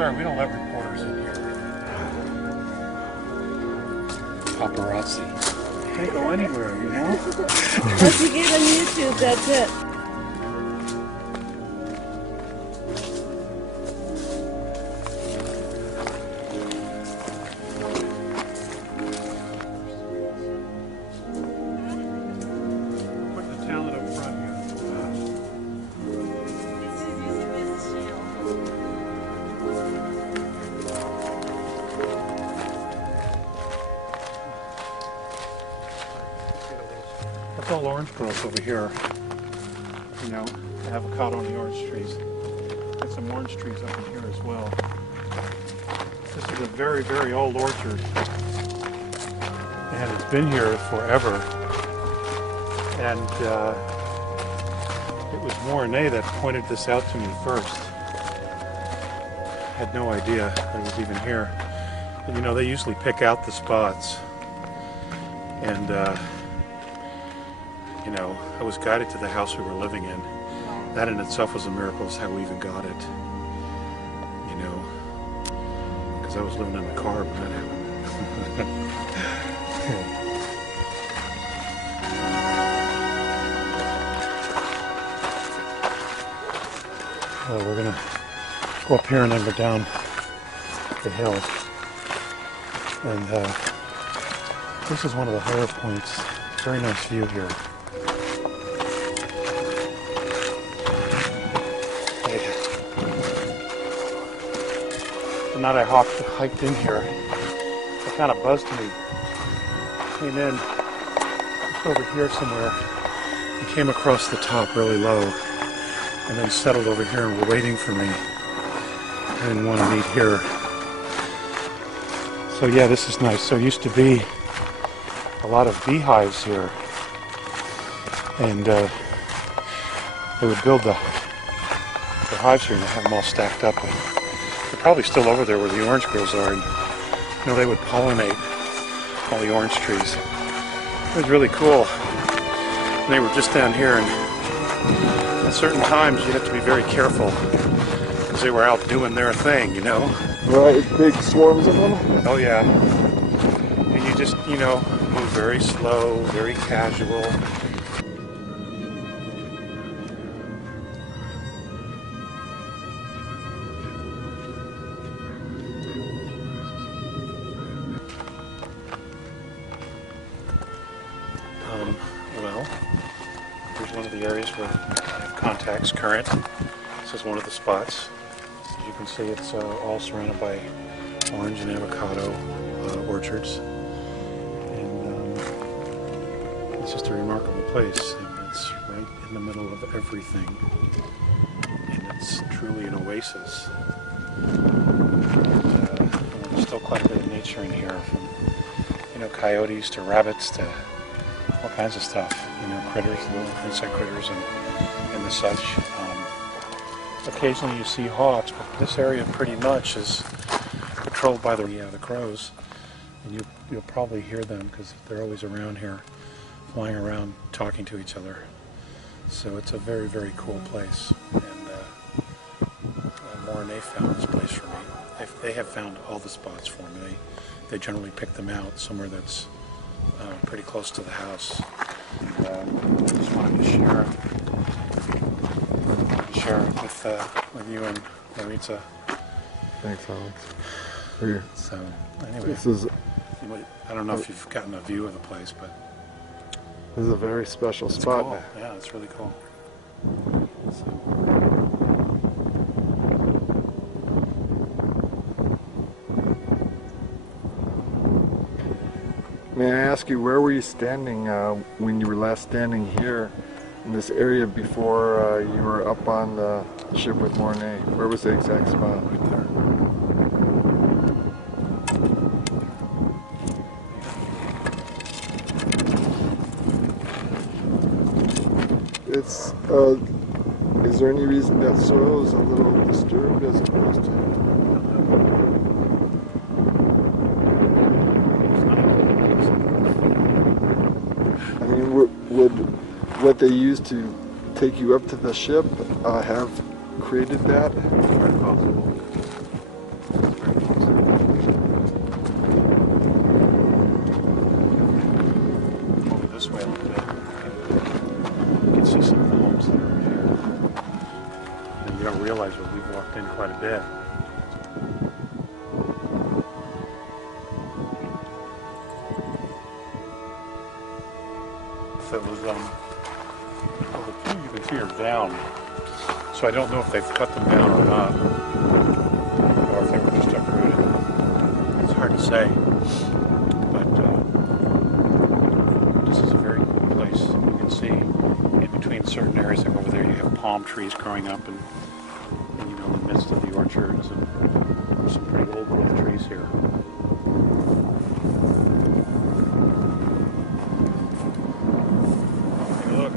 sorry, we don't let reporters in here. Paparazzi. Can't go anywhere, you know? Once you get on YouTube, that's it. That's all orange growth over here. You know, avocado on the orange trees. Got some orange trees up in here as well. This is a very, very old orchard. And it's been here forever. And it was Mornay that pointed this out to me first. I had no idea it was even here. And, you know, they usually pick out the spots. And you know, I was guided to the house we were living in. That in itself was a miracle, is how we even got it. You know, because I was living in the car when that happened. Well, we're gonna go up here and then go down the hill. And this is one of the higher points. Very nice view here. The night I hiked in here, it kind of buzzed me. Came in just over here somewhere and came across the top really low and then settled over here and were waiting for me. I didn't want to meet here. So yeah, this is nice. So it used to be a lot of beehives here, and they would build the hives here and have them all stacked up. And they're probably still over there where the orange groves are, and you know, they would pollinate all the orange trees. It was really cool. And they were just down here, and at certain times you have to be very careful because they were out doing their thing, you know. Right, big swarms of them. Oh yeah. And you just, you know, move very slow, very casual. Well, here's one of the areas where I have contacts, current. This is one of the spots. As you can see, it's all surrounded by orange and avocado orchards. And it's just a remarkable place. And it's right in the middle of everything. And it's truly an oasis. And, there's still quite a bit of nature in here, from, you know, coyotes to rabbits to all kinds of stuff, you know, critters, little insect critters and the such. Occasionally you see hawks, but this area pretty much is patrolled by the crows, and you'll probably hear them because they're always around here, flying around, talking to each other. So it's a very, very cool place, and Mornay found this place for me. They have found all the spots for me. They generally pick them out somewhere that's pretty close to the house. And, just wanted to share it with you and Maritza. Thanks, Alex. Here. So anyway, this is. I don't know if you've gotten a view of the place, but this is a very special spot. Cool. Yeah, it's really cool. So. May I ask you, where were you standing when you were last standing here in this area before you were up on the ship with Mornay? Where was the exact spot? Right there. It's, is there any reason that soil is a little disturbed as opposed to? I mean, would what they used to take you up to the ship have created that? Very possible. walked in quite a bit. If it was, well, the two you can see are down, so I don't know if they've cut them down or not, or if they were just uprooted. It's hard to say, but this is a very cool place. You can see in between certain areas, like over there, you have palm trees growing up, and you know, in the midst of the orchard is some pretty old growth trees here. Take a look.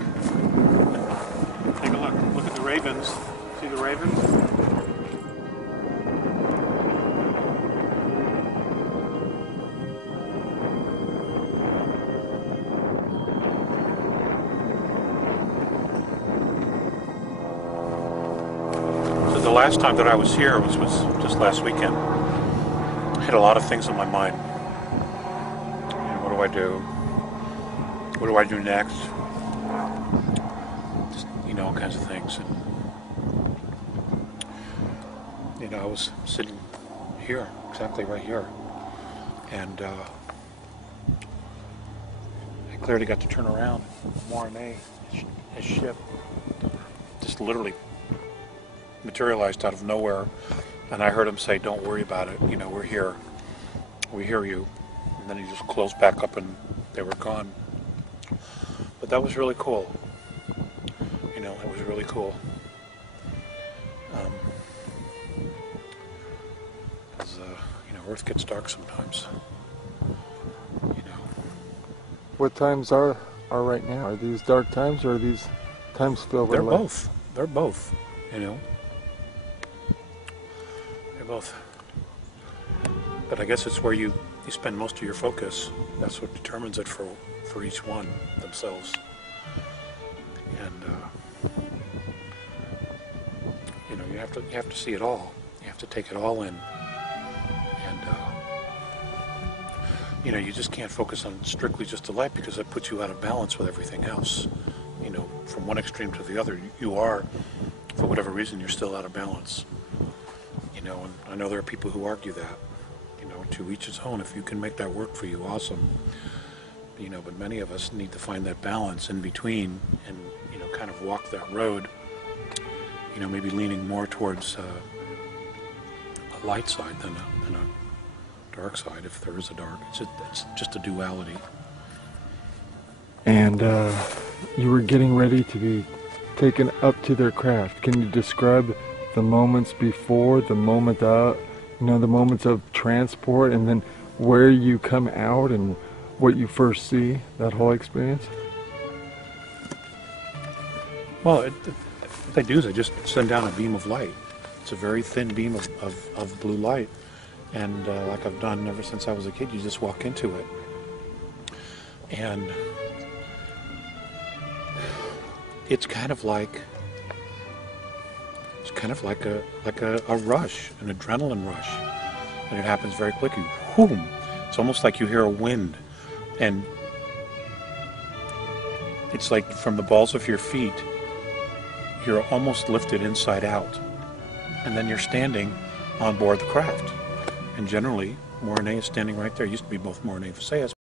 Take a look. Look at the ravens. See the ravens? The last time that I was here was just last weekend. I had a lot of things on my mind. You know, what do I do? What do I do next? Just, you know, all kinds of things. And, you know, I was sitting here, exactly right here. And I clearly got to turn around. Mornay, his ship, just literally materialized out of nowhere, and I heard him say, "Don't worry about it, you know, we're here, we hear you," and then he just closed back up and they were gone. But that was really cool. You know, it was really cool. Because you know, Earth gets dark sometimes. You know. What times are right now? Are these dark times, or are these times filled with light? They're both. They're both. You know. Both. But I guess it's where you spend most of your focus. That's what determines it for each one themselves. And you know, you have to see it all. You have to take it all in. And you know, you just can't focus on strictly just the light, because that puts you out of balance with everything else. You know, from one extreme to the other, you are, for whatever reason, you're still out of balance. You know, and I know there are people who argue that, you know, to each his own. If you can make that work for you, awesome. You know, but many of us need to find that balance in between and, you know, kind of walk that road, you know, maybe leaning more towards a light side than a dark side, if there is a dark. It's just a duality. And you were getting ready to be taken up to their craft. Can you describe the moments before, the moment out, you know, the moments of transport, and then where you come out and what you first see, that whole experience? Well, what they do is they just send down a beam of light. It's a very thin beam of blue light. And like I've done ever since I was a kid, you just walk into it. And it's kind of like a rush, an adrenaline rush, and it happens very quickly. Whoom! It's almost like you hear a wind, and it's like from the balls of your feet, you're almost lifted inside out, and then you're standing on board the craft. And generally, Mornay is standing right there. It used to be both Mornay and Visayas.